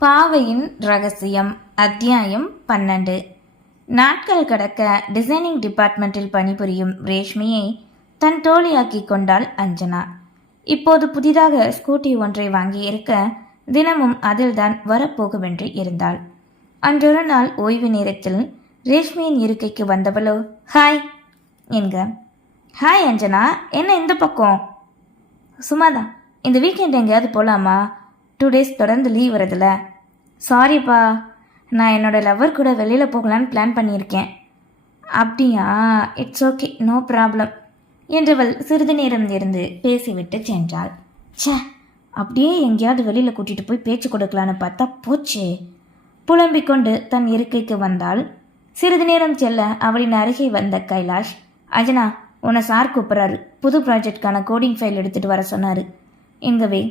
பாவையின் ரகசியம் அத்தியாயம் பன்னெண்டு. நாட்கள் கடக்க டிசைனிங் டிபார்ட்மெண்ட்டில் பணிபுரியும் ரேஷ்மியை தன் தோழியாக்கி கொண்டாள் அஞ்சனா. இப்போது புதிதாக ஸ்கூட்டி ஒன்றை வாங்கியிருக்க தினமும் அதில்தான் வரப்போகவென்று இருந்தாள். அன்றொரு நாள் ஓய்வு நேரத்தில் ரேஷ்மியின் இருக்கைக்கு வந்தவளோ ஹாய் என்க. ஹாய் அஞ்சனா என்ன இந்த பக்கம்? சும்மாதான். இந்த வீக்கெண்ட் எங்கேயாவது போகலாமா டூ டேஸ் தொடர்ந்து லீவ் வருதுல சாரிப்பா நான் என்னோடய லவர் கூட வெளியில் போகலான்னு பிளான் பண்ணியிருக்கேன். அப்படியா? இட்ஸ் ஓகே நோ ப்ராப்ளம் என்றவள் சிறிது நேரம் இருந்து பேசிவிட்டு சென்றாள். சே அப்படியே எங்கேயாவது வெளியில் கூட்டிகிட்டு போய் பேச்சு கொடுக்கலான்னு பார்த்தா போச்சே. புலம்பிக் கொண்டு தன் இருக்கைக்கு வந்தாள். சிறிது நேரம் செல்ல அவளின் அருகே வந்த கைலாஷ் அஜனா உன்னை சார் கூப்பிட்றாரு. புது ப்ராஜெக்ட்கான கோடிங் ஃபைல் எடுத்துகிட்டு வர சொன்னார். எங்கவே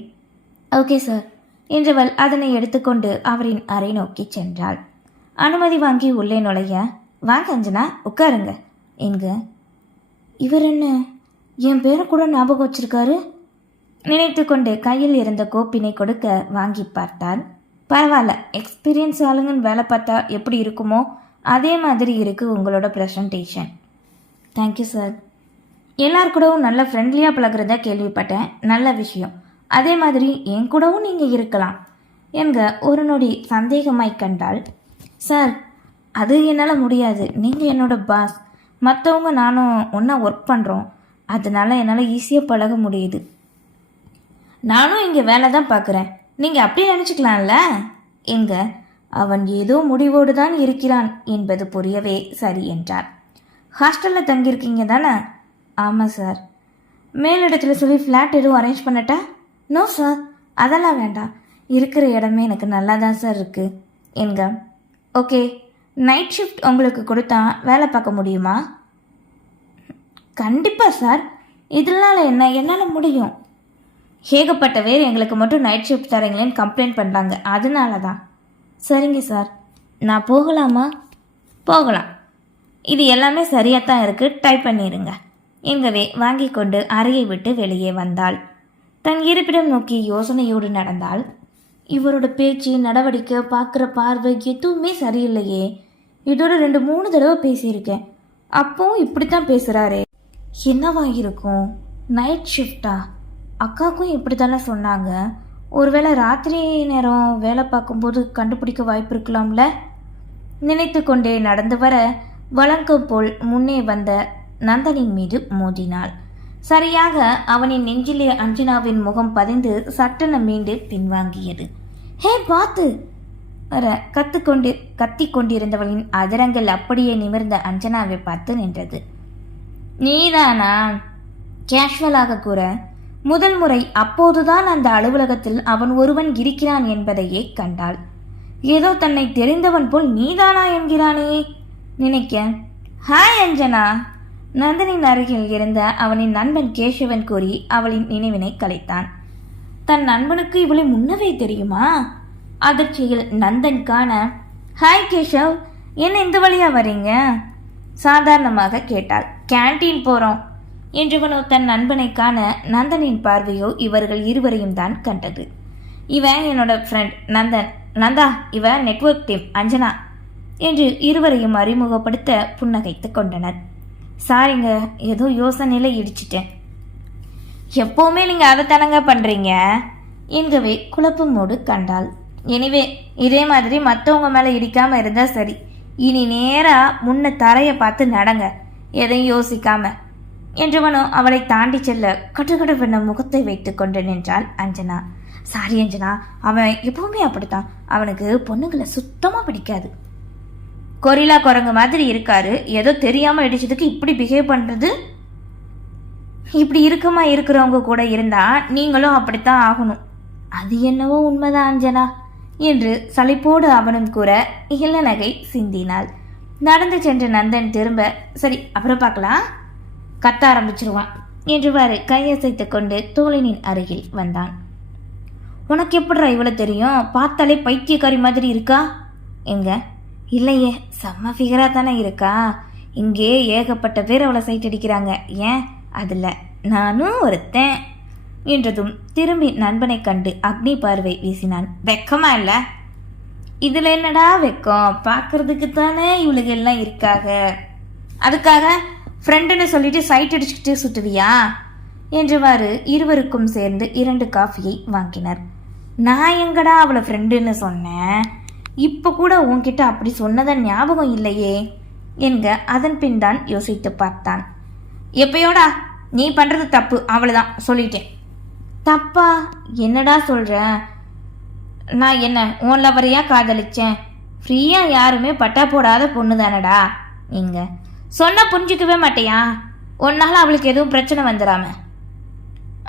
ஓகே சார் என்றவள் அதனை எடுத்துக்கொண்டு அவரின் அறை நோக்கி சென்றாள். அனுமதி வாங்கி உள்ளே நுழைய வாங்க அஞ்சனா உட்காருங்க எங்க இவர் என்ன என் பேரை கூட ஞாபகம் வச்சிருக்காரு? நினைத்து கொண்டு கையில் இருந்த கோப்பினை கொடுக்க வாங்கி பார்த்தாள். பரவாயில்ல எக்ஸ்பீரியன்ஸ் ஆளுங்கன்னு வேலை பார்த்தா எப்படி இருக்குமோ அதே மாதிரி இருக்கு உங்களோட ப்ரெசன்டேஷன். Thank you sir. எல்லார் கூடவும் நல்ல ஃப்ரெண்ட்லியாக பழகிறதா கேள்விப்பட்டேன். நல்ல விஷயம். அதே மாதிரி என் கூடவும் நீங்கள் இருக்கலாம் என்க ஒரு நொடி சந்தேகமாய் கண்டால் சார் அது என்னால் முடியாது. நீங்கள் என்னோட பாஸ் மற்றவங்க நானும் ஒன்றா ஒர்க் பண்ணுறோம் அதனால் என்னால் ஈஸியாக பழக முடியுது. நானும் இங்கே வேலை தான் பார்க்குறேன் நீங்கள் அப்படி நினச்சிக்கலாம்ல? எங்க அவன் ஏதோ முடிவோடு தான் இருக்கிறான் என்பது புரியவே சரி என்றார். ஹாஸ்டலில் தங்கியிருக்கீங்க தானே? ஆமாம் சார். மேலிடத்தில் சொல்லி ஃப்ளாட் எதுவும் அரேஞ்ச் பண்ணட்டா? நோ சார் அதெல்லாம் வேண்டாம். இருக்கிற இடமே எனக்கு நல்லா தான் சார் இருக்குது என்க ஓகே நைட் ஷிஃப்ட் உங்களுக்கு கொடுத்தா வேலை பார்க்க முடியுமா? கண்டிப்பாக சார் இதனால என்ன? என்னால் முடியும். ஏகப்பட்ட பேர் எங்களுக்கு மட்டும் நைட் ஷிஃப்ட் தரீங்களேன்னு கம்ப்ளைண்ட் பண்ணுறாங்க அதனால தான் சரிங்க சார் நான் போகலாமா? போகலாம். இது எல்லாமே சரியாக தான் இருக்குது டைப் பண்ணிடுங்க எங்கவே வாங்கி கொண்டு அறையை விட்டு வெளியே வந்தாள். தன் இருப்பிடம் நோக்கி யோசனையோடு நடந்தாள். இவரோட பேச்சு நடவடிக்கை பார்க்குற பார்வை எதுவுமே சரியில்லையே. இதோட ரெண்டு மூணு தடவை பேசியிருக்கேன். அப்பவும் இப்படித்தான் பேசுகிறாரே என்னவா இருக்கும்? நைட் ஷிஃப்டா அக்காவுக்கும் இப்படி தானே சொன்னாங்க. ஒருவேளை ராத்திரி நேரம் வேலை பார்க்கும்போது கண்டுபிடிக்க வாய்ப்பு இருக்கலாம்ல? நினைத்து கொண்டே நடந்து வர வழக்கம் போல் முன்னே வந்த நந்தனின் மீது மோதினாள். சரியாக அவனின் நெஞ்சிலே அஞ்சனாவின் முகம் பதிந்து சட்டென மீண்டு பின்வாங்கியது. ஹே பாத்து! வர கத்துக்கொண்டு கத்தி கொண்டிருந்தவளின் அதிரங்கள் அப்படியே நிமிர்ந்த அஞ்சனாவை பார்த்து நின்றது. நீதானா? கேஷுவலாக கூற. முதல் முறை அப்போதுதான் அந்த அலுவலகத்தில் அவன் ஒருவன் இருக்கிறான் என்பதையே கண்டாள். ஏதோ தன்னை தெரிந்தவன் போல் நீதானா என்கிறானே? நினைக்க. ஹாய் அஞ்சனா. நந்தனின் அருகில் இருந்த அவனின் நண்பன் கேசவன் கூறி அவளின் நினைவினை கலைத்தான். தன் நண்பனுக்கு இவளை முன்னவே தெரியுமா? அதிர்ச்சியில் நந்தன் காண ஹாய் கேஷவ் என்ன இந்த வழியா வரீங்க? சாதாரணமாக கேட்டாள். கேண்டீன் போறோம் என்றவனோ தன் நண்பனை காண நந்தனின் பார்வையோ இவர்கள் இருவரையும் தான் கண்டது. இவன் என்னோட ஃப்ரெண்ட் நந்தன். நந்தா இவன் நெட்ஒர்க் டீம் அஞ்சனா என்று இருவரையும் அறிமுகப்படுத்த புன்னகைத்து கொண்டனர். சாரிங்க ஏதோ யோசனையில் இடிச்சிட்டேன். எப்போவுமே நீங்கள் அதை தானங்க பண்ணுறீங்க என்கவே குழப்பமோடு கண்டாள். எனிவே இதே மாதிரி மற்றவங்க மேலே இடிக்காமல் இருந்தால் சரி. இனி நேராக முன்ன தரையை பார்த்து நடங்க. எதையும் யோசிக்காம. என்றவனோ அவளை தாண்டி செல்ல கட்டுக்கடுவென முகத்தை வைத்து கொண்டு நின்றாள் அஞ்சனா. சாரி அஞ்சனா அவன் எப்பவுமே அப்படித்தான். அவனுக்கு பொண்ணுங்களை சுத்தமாக பிடிக்காது. கொரிலா குரங்கு மாதிரி இருக்காரு. ஏதோ தெரியாமல் இடிச்சதுக்கு இப்படி பிஹேவ் பண்ணுறது இப்படி இருக்கமா இருக்கிறவங்க கூட இருந்தா நீங்களும் அப்படித்தான் ஆகணும். அது என்னவோ உண்மைதான் அஞ்சனா என்று சலிப்போடு அவனும் கூற இளநகை சிந்தினாள். நடந்து சென்ற நந்தன் திரும்ப சரி அப்புறம் பார்க்கலாம். கத்த ஆரம்பிச்சிருவான் என்றுவாறு கையசைத்து கொண்டு தோழனின் அருகில் வந்தான். உனக்கு எப்படிரா இவ்வளோ தெரியும்? பார்த்தாலே பைத்தியக்காரி மாதிரி இருக்கா? எங்க? இல்லையே செம்ம ஃபிகராக தானே இருக்கா? இங்கே ஏகப்பட்ட பேர் அவளை சைட் அடிக்கிறாங்க. ஏன்? அதில் நானும் ஒருத்தன். என்றதும் திரும்பி நண்பனை கண்டு அக்னி பார்வை வீசினான். வெக்கமா இல்லை? இதில் என்னடா வெக்கம்? பார்க்கறதுக்கு தானே இவளுக்கு எல்லாம் இருக்காக? அதுக்காக ஃப்ரெண்டுன்னு சொல்லிட்டு சைட் அடிச்சுக்கிட்டு சுட்டுவியா என்றவாறு இருவருக்கும் சேர்ந்து இரண்டு காஃபியை வாங்கினர். நான் எங்கடா அவளை ஃப்ரெண்டுன்னு சொன்னேன்? இப்போ கூட உன்கிட்ட அப்படி சொன்னதன் ஞாபகம் இல்லையே? என்க அதன் பின் தான் யோசித்து பார்த்தான். எப்பயோடா? நீ பண்ணுறது தப்பு. அவ்வளோதான் சொல்லிட்டேன். தப்பா? என்னடா சொல்கிற நான் என்ன உன் லவரையா காதலிச்சேன்? ஃப்ரீயாக யாருமே பட்டா போடாத பொண்ணு தானடா நீங்க சொன்னால் புரிஞ்சுக்கவே மாட்டியா? உன்னால் அவளுக்கு எதுவும் பிரச்சனை வந்துடாம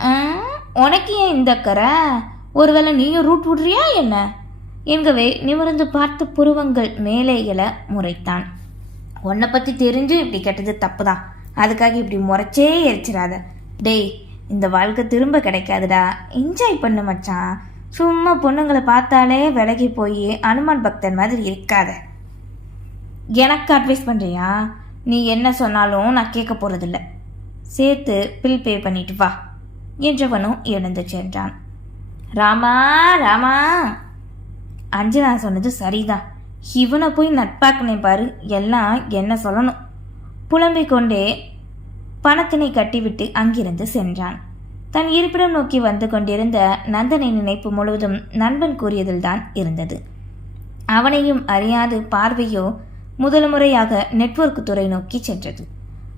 ஆ, உனக்கு ஏன் இந்த கரை ஒருவேளை நீயும் ரூட் விடுறியா என்ன? என்கவே நிமிர்ந்து பார்த்து புருவங்கள் மேலே எழ முறைத்தான். உன்னை பற்றி தெரிஞ்சு இப்படி கெட்டது தப்பு தான் அதுக்காக இப்படி முறைச்சே எரிச்சிடாத. டேய் இந்த வாழ்க்கை திரும்ப கிடைக்காதுடா. என்ஜாய் பண்ணு மச்சான். சும்மா பொண்ணுங்களை பார்த்தாலே விலகி போய் அனுமான் பக்தன் மாதிரி இருக்காத. எனக்கு அட்வைஸ் பண்ணுறியா நீ என்ன சொன்னாலும் நான் கேட்க போகிறதில்ல சேர்த்து பில் பே பண்ணிட்டு வா என்றவனும் எழுந்து சென்றான். ராமா ராமா. அஞ்சனா சொன்னது சரிதான். இவனை போய் நட்பாக்கினேன் பாரு எல்லாம் என்ன சொல்லணும்? புலம்பிக் கொண்டே பணத்தினை கட்டிவிட்டு அங்கிருந்து சென்றான். தன் இருப்பிடம் நோக்கி வந்து கொண்டிருந்த நந்தனை நினைப்பு முழுவதும் நண்பன் கூறியதில்தான் இருந்தது. அவனையும் அறியாது பார்வையோ முதல் முறையாக நெட்வொர்க் துறை நோக்கி சென்றது.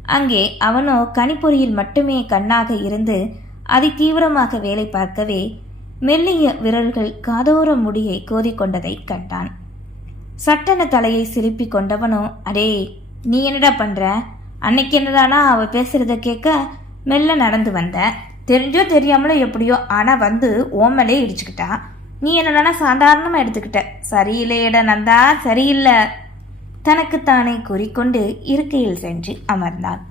அங்கே அவனோ கணிப்பொறியில் மட்டுமே கண்ணாக இருந்து அதிதீவிரமாக வேலை பார்க்கவே மெல்லிய விரல்கள் காதோர முடியை கோதிக்கொண்டதை கண்டான். சட்டென தலையை சிலுப்பி கொண்டவனோ அடே நீ என்னடா பண்ற? அன்னைக்கு என்னடானா அவ பேசுறத கேட்க மெல்ல நடந்து வந்த. தெரிஞ்சோ தெரியாமலோ எப்படியோ ஆனா வந்து ஓமலே இடிச்சுக்கிட்டா. நீ என்னடானா சாதாரணமா எடுத்துக்கிட்ட? சரியில்லையட நந்தா சரியில்லை. தனக்குத்தானே கூறிக்கொண்டு இருக்கையில் சென்று அமர்ந்தான்.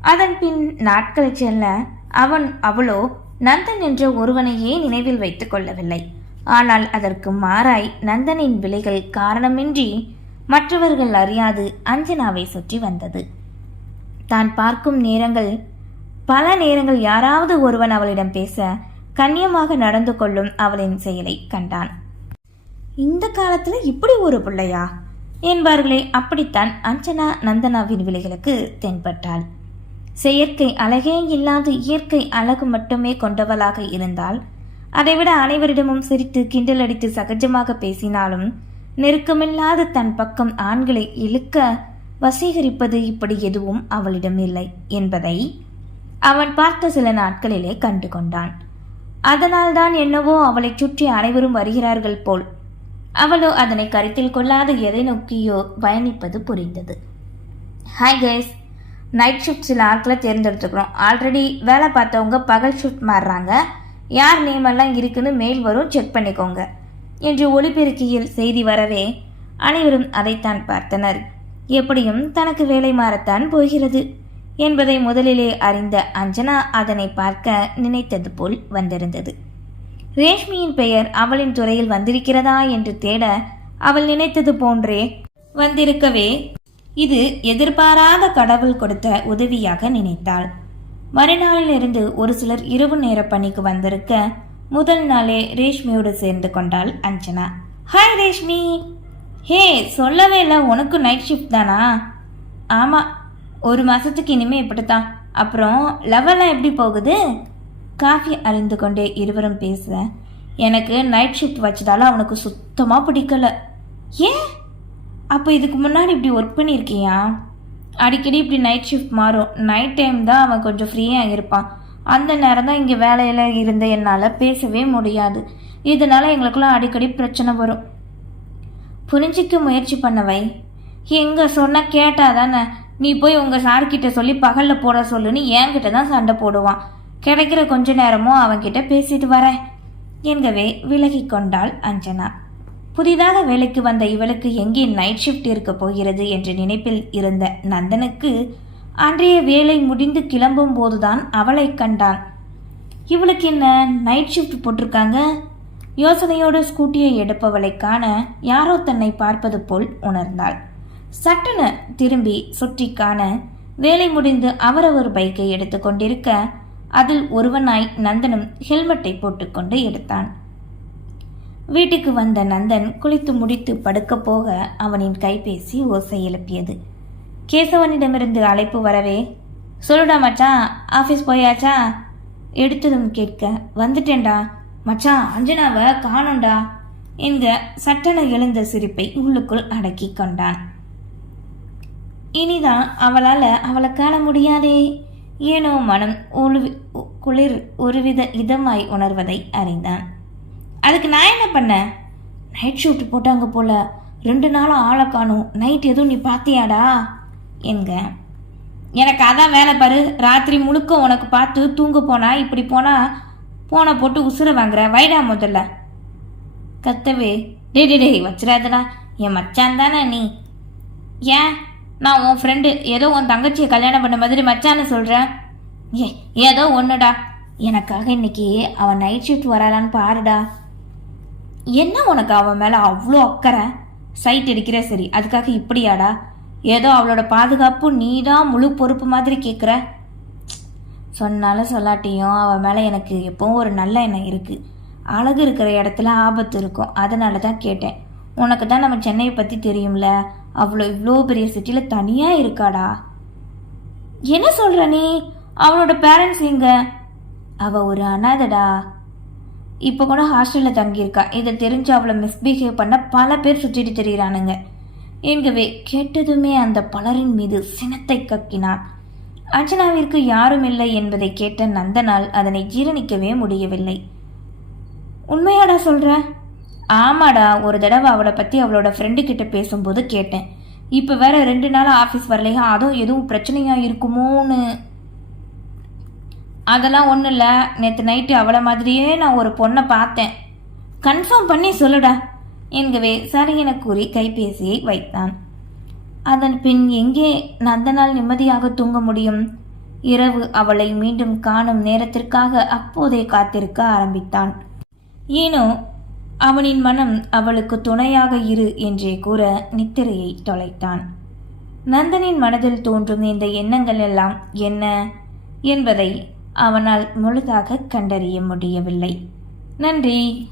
அதன் பின் நாட்கள் செல்ல அவன் அவளோ நந்தன் என்ற ஒருவனையே நினைவில் வைத்துக் கொள்ளவில்லை. ஆனால் அதற்கு மாறாய் நந்தனின் விலைகள் காரணமின்றி மற்றவர்கள் அறியாது அஞ்சனாவை சுற்றி வந்தது. தான் பார்க்கும் நேரங்கள் பல நேரங்கள் யாராவது ஒருவன் அவளிடம் பேச கண்ணியமாக நடந்து கொள்ளும் அவளின் செயலை கண்டான். இந்த காலத்துல இப்படி ஒரு பிள்ளையா? என்பார்களே அப்படித்தான் அஞ்சனா நந்தனாவின் விலைகளுக்கு தென்பட்டாள். செயற்கை அழகே இல்லாத இயற்கை அழகு மட்டுமே கொண்டவளாக இருந்தால் அதைவிட அனைவரிடமும் சிரித்து கிண்டல் அடித்து சகஜமாக பேசினாலும் நெருக்கமில்லாத தன் பக்கம் ஆண்களை இழுக்க வசீகரிப்பது இப்படி எதுவும் அவளிடம் இல்லை என்பதை அவன் பார்த்த சில நாட்களிலே கண்டு கொண்டான். அதனால்தான் என்னவோ அவளை சுற்றி அனைவரும் வருகிறார்கள் போல் அவளோ அதனை கருத்தில் கொள்ளாது எதை நோக்கியோ பயணிப்பது புரிந்தது. ஹாய் கைஸ் நைட் ஷிஃப்ட் சில ஆட்களை தேர்ந்தெடுத்துக்கிறோம். ஆல்ரெடி வேலை பார்த்தவங்க பகல் ஷிஃப்ட் மாறுறாங்க. யார் நேம் எல்லாம் இருக்குன்னு மெயில் வரும் செக் பண்ணிக்கோங்க. என்று ஒளிபெருக்கியில் செய்தி வரவே அனைவரும் அதைத்தான் பார்த்தனர். எப்படியும் தனக்கு வேலை மாறத்தான் போகிறது என்பதை முதலிலே அறிந்த அஞ்சனா அதனை பார்க்க நினைத்தது போல் வந்திருந்தது. ரேஷ்மியின் பெயர் அவளின் துறையில் வந்திருக்கிறதா என்று தேட அவள் நினைத்தது போன்றே வந்திருக்கவே இது எதிர்பாராத கடவுள் கொடுத்த உதவியாக நினைத்தாள். மறுநாளிலிருந்து ஒரு சிலர் இரவு நேர பணிக்கு வந்திருக்க முதல் நாளே ரேஷ்மியோடு சேர்ந்து கொண்டாள் அஞ்சனா. ஹாய் ரேஷ்மி. ஹே சொல்லவே இல்லை உனக்கு நைட் ஷிஃப்ட் தானா? ஆமாம் ஒரு மாதத்துக்கு இனிமே இப்படித்தான். அப்புறம் லெவலாம் எப்படி போகுது? காஃபி அறிந்து கொண்டே இருவரும் பேச எனக்கு நைட் ஷிஃப்ட் வச்சதால அவனுக்கு சுத்தமாக பிடிக்கல. ஏன்? அப்போ இதுக்கு முன்னாடி இப்படி ஒர்க் பண்ணியிருக்கியா? அடிக்கடி இப்படி நைட் ஷிஃப்ட் மாறும். நைட் டைம் தான் அவன் கொஞ்சம் ஃப்ரீயாக இருப்பான். அந்த நேரம் தான் இங்கே வேலையில் இருந்த என்னால் பேசவே முடியாது. இதனால் எங்களுக்குலாம் அடிக்கடி பிரச்சனை வரும். புரிஞ்சிக்க முயற்சி பண்ணவை. எங்கே சொன்னால் கேட்டால் தானே நீ போய் உங்கள் சார்கிட்ட சொல்லி பகலில் போட சொல்லுன்னு என்கிட்ட தான் சண்டை போடுவான். கிடைக்கிற கொஞ்ச நேரமும் அவன்கிட்ட பேசிட்டு வரேன். என்கவே விலகி கொண்டாள் அஞ்சனா. புதிதாக வேலைக்கு வந்த இவளுக்கு எங்கே நைட் ஷிஃப்ட் இருக்க போகிறது என்ற நினைப்பில் இருந்த நந்தனுக்கு அன்றைய வேலை முடிந்து கிளம்பும் போதுதான் அவளை கண்டான். இவளுக்கு என்ன நைட் ஷிஃப்ட் போட்டிருக்காங்க? யோசனையோடு ஸ்கூட்டியை எடுப்பவளை காண யாரோ தன்னை பார்ப்பது போல் உணர்ந்தாள். சட்டென திரும்பி சுற்றி காண வேலை முடிந்து அவரவர் பைக்கை எடுத்து கொண்டிருக்க அதில் ஒருவனாய் நந்தனும் ஹெல்மெட்டை போட்டுக்கொண்டு எடுத்தான். வீட்டுக்கு வந்த நந்தன் குளித்து முடித்து படுக்க போக அவனின் கைபேசி ஓசை எழுப்பியது. கேசவனிடமிருந்து அழைப்பு வரவே சொல்லுடா மச்சான் ஆஃபீஸ் போயாச்சா? எடுத்ததும் கேட்க வந்துட்டேன்டா. மச்சான் அஞ்சனாவை காணும்டா. என்க சட்டென எழுந்த சிரிப்பை உள்ளுக்குள் அடக்கி கொண்டான். இனிதான் அவளால் அவளை காண முடியாதே. ஏனோ மனம் உழுவி குளிர் ஒருவித இதமாய் உணர்வதை அறிந்தான். அதுக்கு நான் என்ன பண்ணேன்? நைட் ஷூட் போட்டாங்க போல. ரெண்டு நாளும் ஆளை காணும். நைட் எதுவும் நீ பார்த்தியாடா என்க. எனக்கு அதான் வேலை பாரு. ராத்திரி முழுக்க உனக்கு பார்த்து தூங்க போனா இப்படி போனா போனை போட்டு உசுர வாங்குற. வைடா முதல்ல. கத்தவே டே டே டேய் வச்சிடாதடா. என் மச்சான் தானே நீ. ஏன்? நான் உன் ஃப்ரெண்டு ஏதோ உன் தங்கச்சியை கல்யாணம் பண்ண மாதிரி மச்சான்னு சொல்கிறேன் ஏ ஏதோ ஒன்றுடா எனக்காக இன்னைக்கு அவன் நைட் ஷிஃப்ட் வராளான்னு பாருடா. என்ன உனக்கு அவன் மேலே அவ்வளோ அக்கறை? சைட் அடிக்கிற சரி அதுக்காக இப்படியாடா? ஏதோ அவளோட பாதுகாப்பு நீ தான் முழு பொறுப்பு மாதிரி கேட்குற சொன்னாலும் சொல்லாட்டியும் அவன் மேலே எனக்கு எப்பவும் ஒரு நல்ல எண்ணம் இருக்குது அழகு இருக்கிற இடத்துல ஆபத்து இருக்கும். அதனால தான் கேட்டேன். உனக்கு தான் நம்ம சென்னையை பற்றி தெரியும்ல? அவ்வளோ இவ்வளோ பெரிய சிட்டியில் தனியாக இருக்காடா? என்ன சொல்கிற நீ? அவளோட பேரண்ட்ஸ் எங்க? அவள் ஒரு அனாதடா. இப்போ கூட ஹாஸ்டலில் தங்கியிருக்கா. இதை தெரிஞ்சு அவளை மிஸ்பிஹேவ் பண்ண பல பேர் சுற்றிட்டு தெரிகிறானுங்க என்கவே கேட்டதுமே அந்த பலரின் மீது சினத்தை கக்கினான். அர்ச்சனாவிற்கு யாரும் இல்லை என்பதை கேட்ட நந்தனால் அதனை ஜீரணிக்கவே முடியவில்லை. உண்மையாடா சொல்கிற ஆமாடா ஒரு தடவை அவளை பற்றி அவளோட ஃப்ரெண்டு கிட்ட பேசும்போது கேட்டேன். இப்போ வேற ரெண்டு நாள் ஆஃபீஸ் வரலையா? அதுவும் எதுவும் பிரச்சனையாக இருக்குமோன்னு. அதெல்லாம் ஒன்றும் இல்லை. நேற்று நைட்டு அவளை மாதிரியே நான் ஒரு பொண்ணை பார்த்தேன். கன்ஃபார்ம் பண்ணி சொல்லுடா. என்கவே சரி என கூறி கைபேசியை வைத்தான். அதன் பின் எங்கே நந்தனால் நிம்மதியாக தூங்க முடியும்? இரவு அவளை மீண்டும் காணும் நேரத்திற்காக அப்போதே காத்திருக்க ஆரம்பித்தான். ஏனோ அவனின் மனம் அவளுக்கு துணையாக இரு என்றே கூற நித்திரையை தொலைத்தான். நந்தனின் மனதில் தோன்றும் இந்த எண்ணங்கள் எல்லாம் என்ன என்பதை அவனால் முழுதாக கண்டறிய முடியவில்லை. நன்றி.